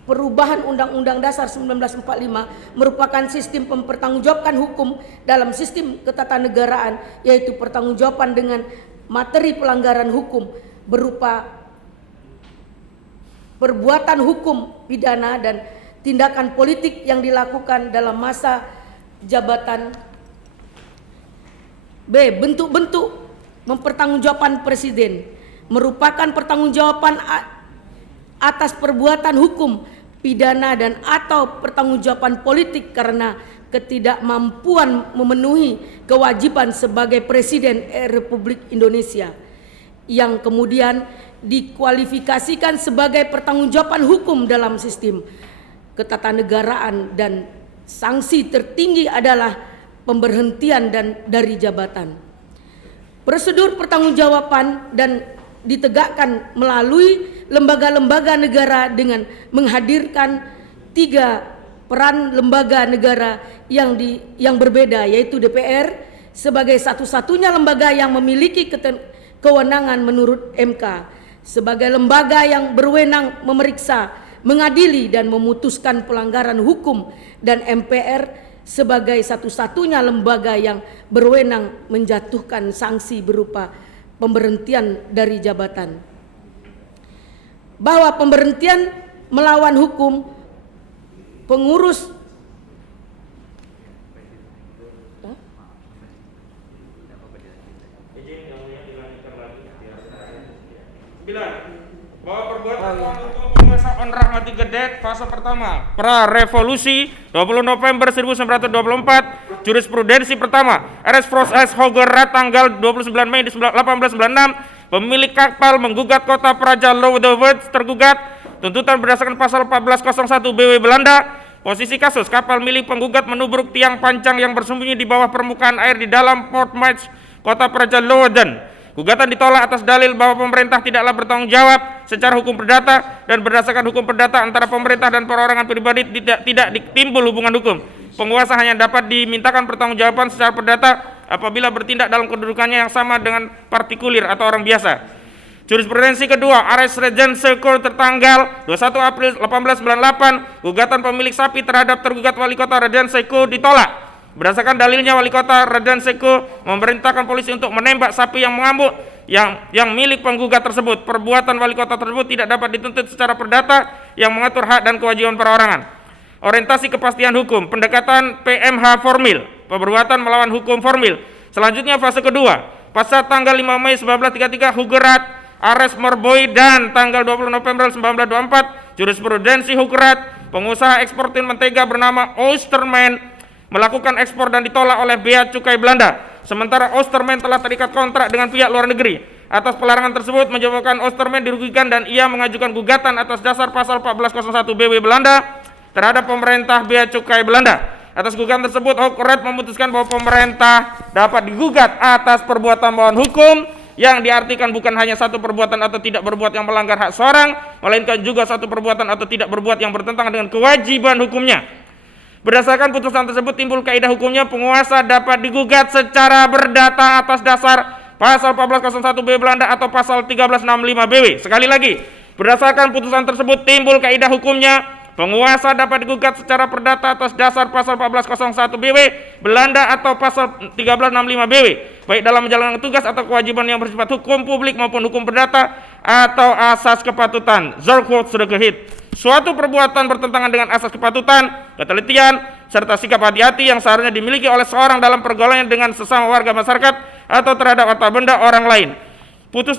perubahan Undang-Undang Dasar 1945 merupakan sistem mempertanggungjawabkan hukum dalam sistem ketatanegaraan, yaitu pertanggungjawaban dengan materi pelanggaran hukum berupa perbuatan hukum pidana dan tindakan politik yang dilakukan dalam masa jabatan. B. Bentuk-bentuk mempertanggungjawaban presiden merupakan pertanggungjawaban atas perbuatan hukum pidana dan atau pertanggungjawaban politik karena ketidakmampuan memenuhi kewajiban sebagai Presiden Republik Indonesia, yang kemudian dikualifikasikan sebagai pertanggungjawaban hukum dalam sistem ketatanegaraan dan Sanksi tertinggi adalah pemberhentian dari jabatan. Prosedur pertanggungjawaban dan ditegakkan melalui lembaga-lembaga negara dengan menghadirkan 3 peran lembaga negara yang berbeda, yaitu DPR sebagai satu-satunya lembaga yang memiliki kewenangan menurut MK, sebagai lembaga yang berwenang memeriksa, mengadili dan memutuskan pelanggaran hukum, dan MPR sebagai satu-satunya lembaga yang berwenang menjatuhkan sanksi berupa pemberhentian dari jabatan. Bahwa pemberhentian melawan hukum pengurus bahwa perbuatan melawan hukum penguasa On Rahmati Gedet fase pertama pra-revolusi 20 November 1924, jurisprudensi pertama RS Fros S Hogerat tanggal 29 Mei 1896, pemilik kapal menggugat kota Praja Lodewijk tergugat, tuntutan berdasarkan pasal 1401 BW Belanda. Posisi kasus, kapal milik penggugat menubruk tiang pancang yang bersembunyi di bawah permukaan air di dalam Port Match, kota Praja Lodewijk. Gugatan ditolak atas dalil bahwa pemerintah tidaklah bertanggung jawab secara hukum perdata dan berdasarkan hukum perdata antara pemerintah dan perorangan pribadi tidak timbul hubungan hukum. Penguasa hanya dapat dimintakan pertanggungjawaban secara perdata apabila bertindak dalam kedudukannya yang sama dengan partikulir atau orang biasa. Jurisprudensi kedua, Ares Regent Seko tertanggal 21 April 1898, gugatan pemilik sapi terhadap tergugat wali kota Regent Seko ditolak. Berdasarkan dalilnya, wali kota Raden Seko memerintahkan polisi untuk menembak sapi yang mengamuk yang milik penggugat tersebut. Perbuatan wali kota tersebut tidak dapat dituntut secara perdata yang mengatur hak dan kewajiban perorangan. Orientasi kepastian hukum, pendekatan PMH formil, perbuatan melawan hukum formil. Selanjutnya fase kedua, pasal tanggal 5 Mei 1933 Hugerat, Ares Morboy dan tanggal 20 November 1924 jurisprudensi Hugerat, pengusaha eksportir mentega bernama Oosterman melakukan ekspor dan ditolak oleh bea cukai Belanda. Sementara Oosterman telah terikat kontrak dengan pihak luar negeri. Atas pelarangan tersebut menyebabkan Oosterman dirugikan dan ia mengajukan gugatan atas dasar pasal 1401 BW Belanda terhadap pemerintah bea cukai Belanda. Atas gugatan tersebut, Hogerat memutuskan bahwa pemerintah dapat digugat atas perbuatan melawan hukum yang diartikan bukan hanya satu perbuatan atau tidak berbuat yang melanggar hak seorang, melainkan juga satu perbuatan atau tidak berbuat yang bertentangan dengan kewajiban hukumnya. Berdasarkan putusan tersebut timbul kaidah hukumnya, penguasa dapat digugat secara berdata atas dasar pasal 1401 BW Belanda atau pasal 1365 BW. Sekali lagi, berdasarkan putusan tersebut timbul kaidah hukumnya, penguasa dapat digugat secara perdata atas dasar pasal 1401 BW Belanda atau pasal 1365 BW, baik dalam menjalankan tugas atau kewajiban yang bersifat hukum publik maupun hukum perdata atau asas kepatutan. Zorkwoord Sudegehit. Suatu perbuatan bertentangan dengan asas kepatutan, ketelitian, serta sikap hati-hati yang seharusnya dimiliki oleh seorang dalam pergaulannya dengan sesama warga masyarakat atau terhadap harta benda orang lain.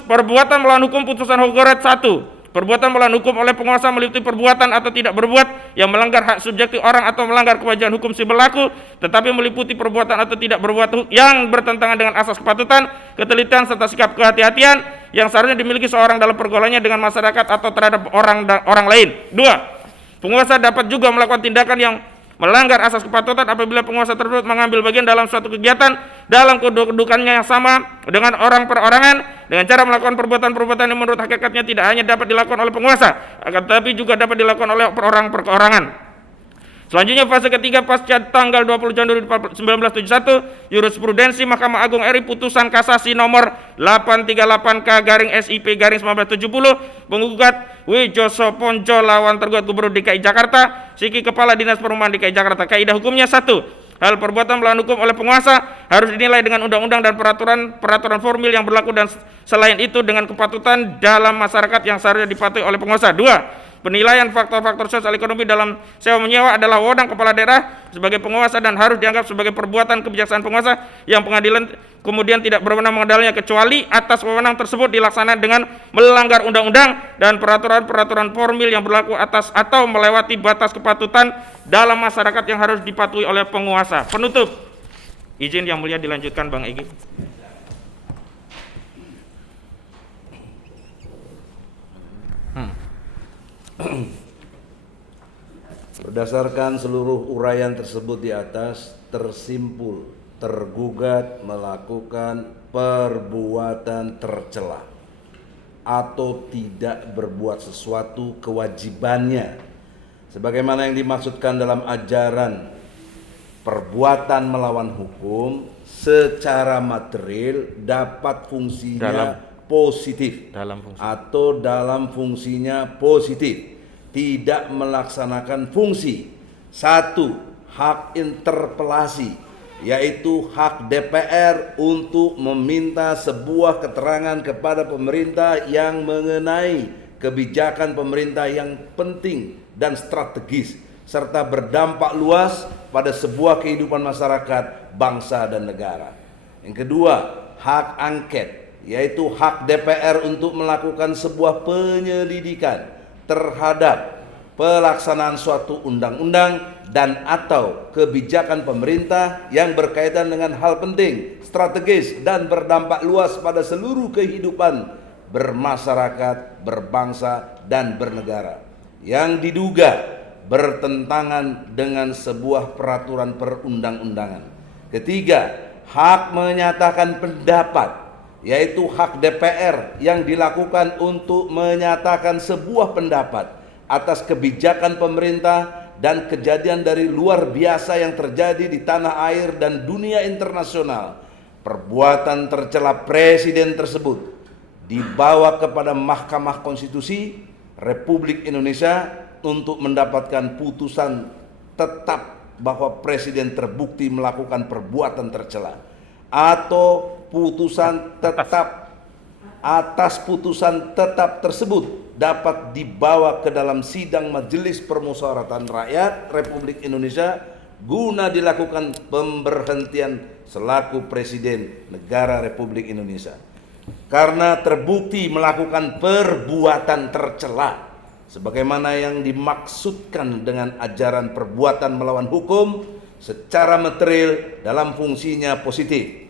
Perbuatan melawan hukum putusan Hogerat 1. Perbuatan melawan hukum oleh penguasa meliputi perbuatan atau tidak berbuat yang melanggar hak subjektif orang atau melanggar kewajiban hukum si berlaku, tetapi meliputi perbuatan atau tidak berbuat yang bertentangan dengan asas kepatutan, ketelitian, serta sikap kehati-hatian yang seharusnya dimiliki seorang dalam pergaulannya dengan masyarakat atau terhadap orang lain. 2. Penguasa dapat juga melakukan tindakan yang melanggar asas kepatutan apabila penguasa tersebut mengambil bagian dalam suatu kegiatan dalam kedudukannya yang sama dengan orang perorangan dengan cara melakukan perbuatan-perbuatan yang menurut hakikatnya tidak hanya dapat dilakukan oleh penguasa, akan tetapi juga dapat dilakukan oleh orang perorangan. Selanjutnya fase ketiga pasca tanggal 20 Januari 1971, jurisprudensi Mahkamah Agung RI putusan kasasi nomor 838K/SIP/1970 penggugat Wijoso Ponco lawan tergugat Gubernur DKI Jakarta, Siki Kepala Dinas Perumahan DKI Jakarta. Kaidah hukumnya 1. Hal perbuatan melawan hukum oleh penguasa harus dinilai dengan undang-undang dan peraturan formil yang berlaku dan selain itu dengan kepatutan dalam masyarakat yang seharusnya dipatuhi oleh penguasa. 2. Penilaian faktor-faktor sosial ekonomi dalam sewa menyewa adalah wewenang kepala daerah sebagai penguasa dan harus dianggap sebagai perbuatan kebijaksanaan penguasa yang pengadilan kemudian tidak berwenang mengadalinya kecuali atas wewenang tersebut dilaksanakan dengan melanggar undang-undang dan peraturan-peraturan formil yang berlaku atas atau melewati batas kepatutan dalam masyarakat yang harus dipatuhi oleh penguasa. Penutup. Izin yang mulia dilanjutkan Bang Egy. Berdasarkan seluruh uraian tersebut di atas, tersimpul tergugat melakukan perbuatan tercela atau tidak berbuat sesuatu kewajibannya sebagaimana yang dimaksudkan dalam ajaran perbuatan melawan hukum secara material dapat fungsinya positif atau dalam fungsinya positif tidak melaksanakan fungsi satu, hak interpelasi, yaitu hak DPR untuk meminta sebuah keterangan kepada pemerintah yang mengenai kebijakan pemerintah yang penting dan strategis serta berdampak luas pada sebuah kehidupan masyarakat, bangsa dan negara. Yang kedua, hak angket, yaitu hak DPR untuk melakukan sebuah penyelidikan terhadap pelaksanaan suatu undang-undang dan atau kebijakan pemerintah yang berkaitan dengan hal penting, strategis dan berdampak luas pada seluruh kehidupan bermasyarakat, berbangsa dan bernegara yang diduga bertentangan dengan sebuah peraturan perundang-undangan. Ketiga, hak menyatakan pendapat, yaitu hak DPR yang dilakukan untuk menyatakan sebuah pendapat atas kebijakan pemerintah dan kejadian dari luar biasa yang terjadi di tanah air dan dunia internasional. Perbuatan tercela presiden tersebut dibawa kepada Mahkamah Konstitusi Republik Indonesia untuk mendapatkan putusan tetap bahwa presiden terbukti melakukan perbuatan tercela atau putusan tetap atas putusan tetap tersebut dapat dibawa ke dalam sidang Majelis Permusyawaratan Rakyat Republik Indonesia guna dilakukan pemberhentian selaku Presiden Negara Republik Indonesia karena terbukti melakukan perbuatan tercela sebagaimana yang dimaksudkan dengan ajaran perbuatan melawan hukum secara material dalam fungsinya positif.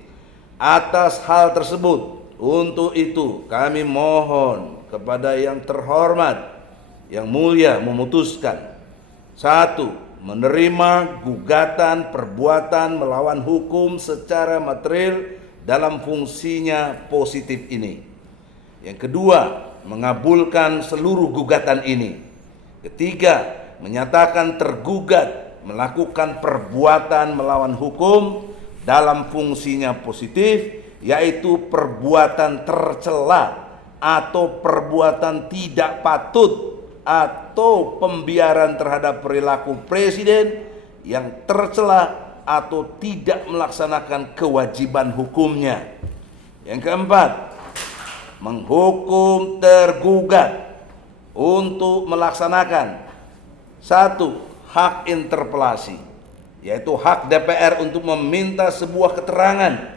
Atas hal tersebut, untuk itu kami mohon kepada yang terhormat, yang mulia memutuskan. Satu, menerima gugatan perbuatan melawan hukum secara material dalam fungsinya positif ini. Yang kedua, mengabulkan seluruh gugatan ini. Ketiga, menyatakan tergugat melakukan perbuatan melawan hukum dalam fungsinya positif, yaitu perbuatan tercela atau perbuatan tidak patut atau pembiaran terhadap perilaku presiden yang tercela atau tidak melaksanakan kewajiban hukumnya. Yang keempat, menghukum tergugat untuk melaksanakan satu, hak interpelasi, yaitu hak DPR untuk meminta sebuah keterangan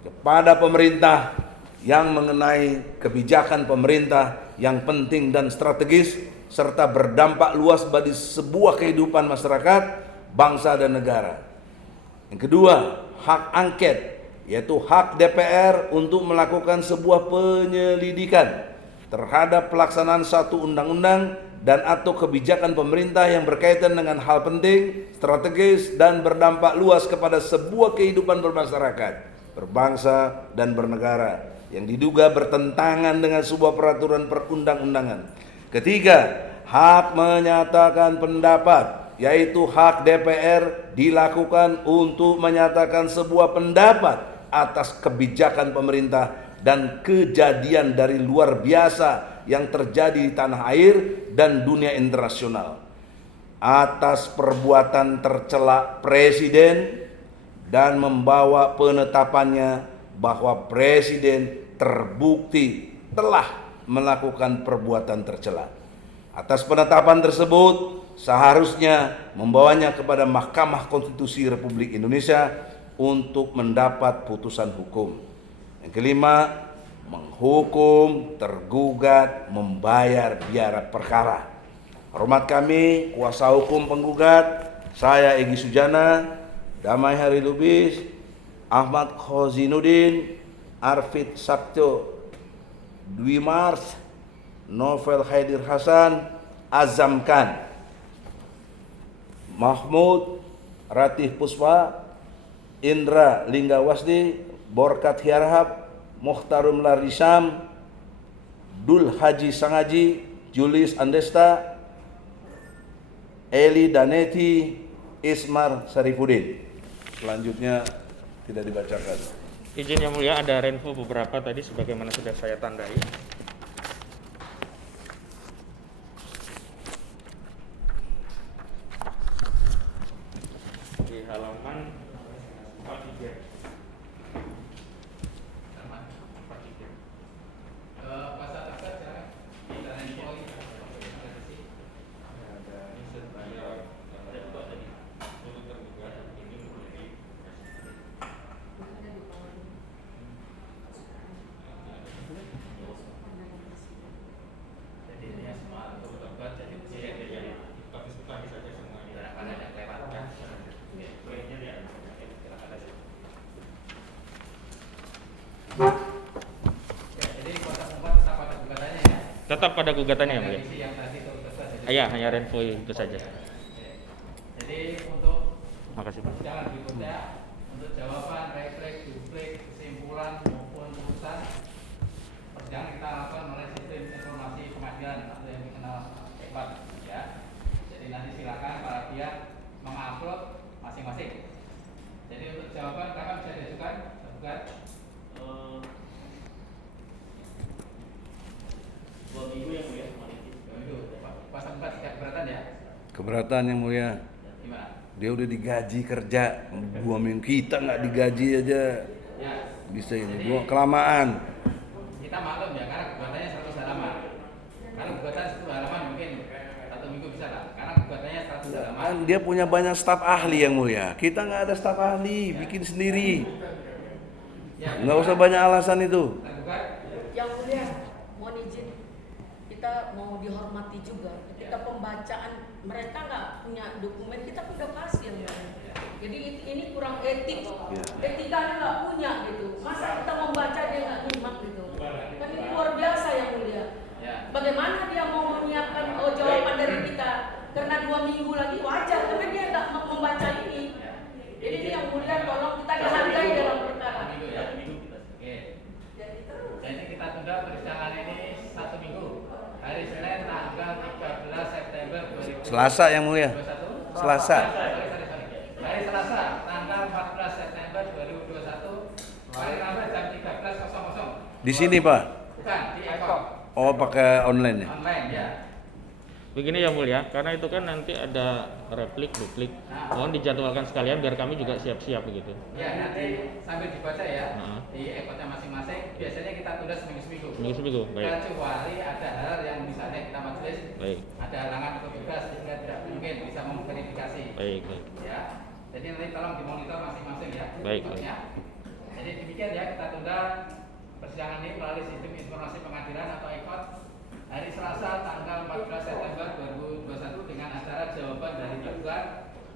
kepada pemerintah yang mengenai kebijakan pemerintah yang penting dan strategis serta berdampak luas bagi sebuah kehidupan masyarakat, bangsa dan negara. Yang kedua, hak angket, yaitu hak DPR untuk melakukan sebuah penyelidikan terhadap pelaksanaan satu undang-undang dan atau kebijakan pemerintah yang berkaitan dengan hal penting, strategis dan berdampak luas kepada sebuah kehidupan bermasyarakat, berbangsa dan bernegara yang diduga bertentangan dengan sebuah peraturan perundang-undangan. Ketiga, hak menyatakan pendapat, yaitu hak DPR dilakukan untuk menyatakan sebuah pendapat atas kebijakan pemerintah dan kejadian dari luar biasa yang terjadi di tanah air dan dunia internasional atas perbuatan tercela presiden dan membawa penetapannya bahwa presiden terbukti telah melakukan perbuatan tercela. Atas penetapan tersebut seharusnya membawanya kepada Mahkamah Konstitusi Republik Indonesia untuk mendapat putusan hukum. Yang kelima, menghukum tergugat membayar biaya perkara. Hormat kami, kuasa hukum penggugat, saya Egy Sujana, Damai Hari Lubis, Ahmad Khozinuddin, Arfid Sabto, Dwi Mars, Novel Haidir Hasan, azamkan Mahmud Ratih Puspa, Indra Linggawasdi, Borkat Hiarhab, Mukhtarum Larisam, Dul Haji Sangaji, Julius Andesta, Eli Daneti, Ismar Sarifudin. Selanjutnya tidak dibacakan. Izin yang mulia, ada renvo beberapa tadi sebagaimana sudah saya tandai. Di halaman 43. Tetap pada gugatannya ya, mulia. Iya, hanya renvo itu saja. Jadi untuk Makasih, Pak. jangan berikutnya untuk jawaban, refleks, duplik, kesimpulan maupun putusan persidangan kita lakukan melalui sistem informasi pengadilan atau yang dikenal EPAD ya. Jadi nanti silakan para pihak mengupload masing-masing. Jadi untuk jawaban kapan bisa diajukan? Terbuka. 2 minggu yang mulia. 2 minggu. Pasal 4 tidak keberatan ya? Keberatan yang mulia. Gimana? Dia udah digaji kerja 2 minggu, kita nggak digaji aja. Ya. Bisa ini, gua kelamaan. Kita maklum ya, karena gugatannya 100 halaman. Kalau gugatan 10 halaman mungkin 1 minggu bisa lah. Karena gugatannya 100 halaman. Kan dia punya banyak staf ahli yang mulia. Kita nggak ada staf ahli, bikin sendiri. Ya, Nggak usah banyak alasan itu. tergugat. Yang mulia, mohon izin, kita mau dihormati juga. Ketika pembacaan mereka nggak punya dokumen, kita udah kasih yang mulia. Jadi ini kurang etik. Ya. Etikanya nggak punya gitu. Masa kita membaca dia nggak nyimak gitu? Kan ini luar biasa yang mulia. Ya. Bagaimana dia mau menyiapkan jawaban dari kita? Karena 2 minggu lagi wajar, karena dia nggak membaca ini. Jadi ini yang mulia, tolong kita dihargai dalam perkara. Minggu ya. Oke. Jadi kita tunda persidangan ini 1 minggu. Hari Senin tanggal 13 September 2021. Selasa yang mulia. Selasa. Hari Selasa tanggal 14 September 2021. Hari Rabu jam 13.00. Di sini Pak. Bukan di Eko. Oh pakai online ya. Online ya. Begini ya mulia, karena itu kan nanti ada replik, duplik. Mohon dijadwalkan sekalian biar kami juga siap-siap begitu. Ya nanti sambil dibaca ya Nah. di ekotnya masing-masing. Biasanya kita tunda seminggu-seminggu. Seminggu, baik. Kecuali ada hal yang misalnya kita majelis Baik, ada halangan atau tugas sehingga tidak mungkin bisa memverifikasi. baik, baik. Ya. Jadi nanti tolong dimonitor masing-masing ya. Baik, ekotnya. Jadi demikian ya kita tunda persidangan ini melalui sistem informasi pengadilan atau ekot hari Selasa tanggal 14 September 2021 dengan acara jawaban dari tergugat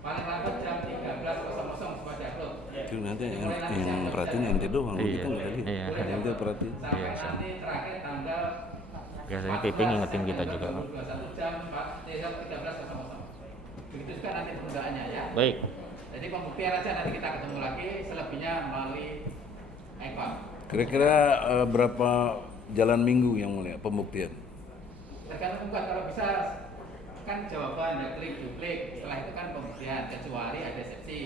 paling lambat jam 13.00 supaya diupload. Itu nanti yang perhatiin ente doang, Iya, kita nggak lihat. iya. Yang itu perhatiin. Sampai Iya, nanti terakhir tanggal Biasanya PP ngingetin kita juga, Pak. 2021 jam 13.00. Begitu juga nanti penundaannya ya. Baik, Jadi pembuktian aja nanti kita ketemu lagi, selebihnya melalui ekot. Kira-kira berapa jalan minggu yang mulia pembuktian? Tergantung buat kalau bisa kan jawaban replik duplik setelah itu kan pembuktian kecuali ada eksepsi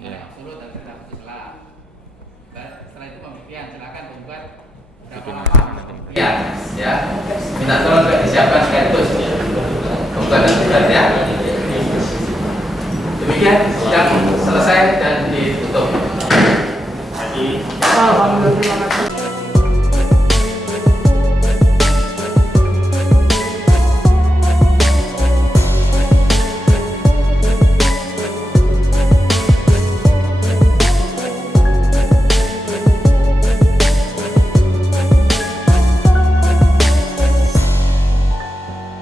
mengenai Ya. absolut dan tidak putus selah. Setelah itu pembuktian silakan pembuat berapa Bikin lama nanti. pembuktian ya. Minta tolong juga disiapkan sekaligus pembuat dan tugas ya. Demikian sidang selesai dan ditutup. Alhamdulillah.